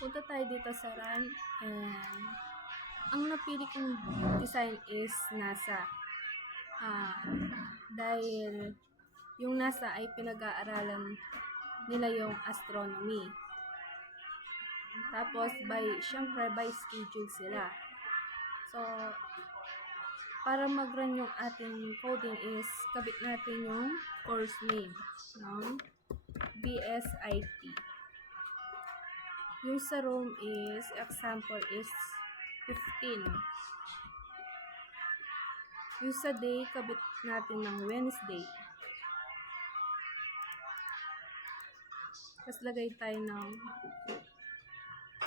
Punta tayo dito sa RAN, and ang napili kong design is NASA. Dahil yung NASA ay pinag-aaralan nila yung astronomy. Tapos, syempre, by schedule sila. So, para mag-run yung ating coding is, kabit natin yung course name ng BSIT. Yung sa room is, example is 15. Yung sa day, kabit natin ng Wednesday. Tapos lagay tayo ng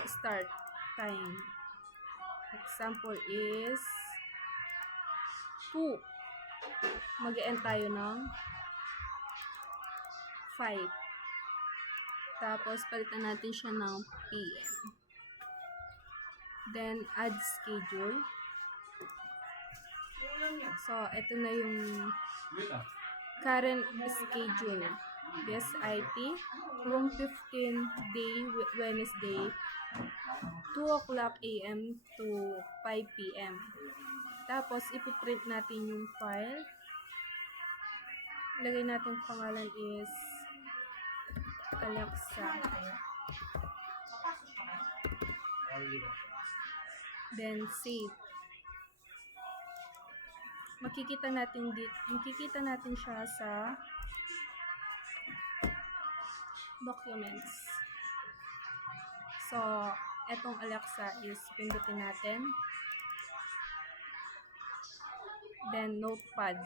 start time. Example is 2. Mag-end tayo ng 5. Tapos palitan natin siya ng PM. Then add schedule. So ito na yung current schedule. BSIT, room 15, day Wednesday, 2 o'clock AM to 5 PM. Tapos, ipiprint natin yung file. Lagay natin pangalan is Alexa. Then, save. Makikita natin siya sa documents. So, etong Alexa is pindutin natin. Then, notepad.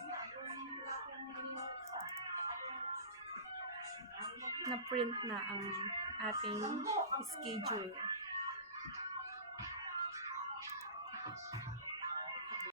Na-print na ang ating schedule.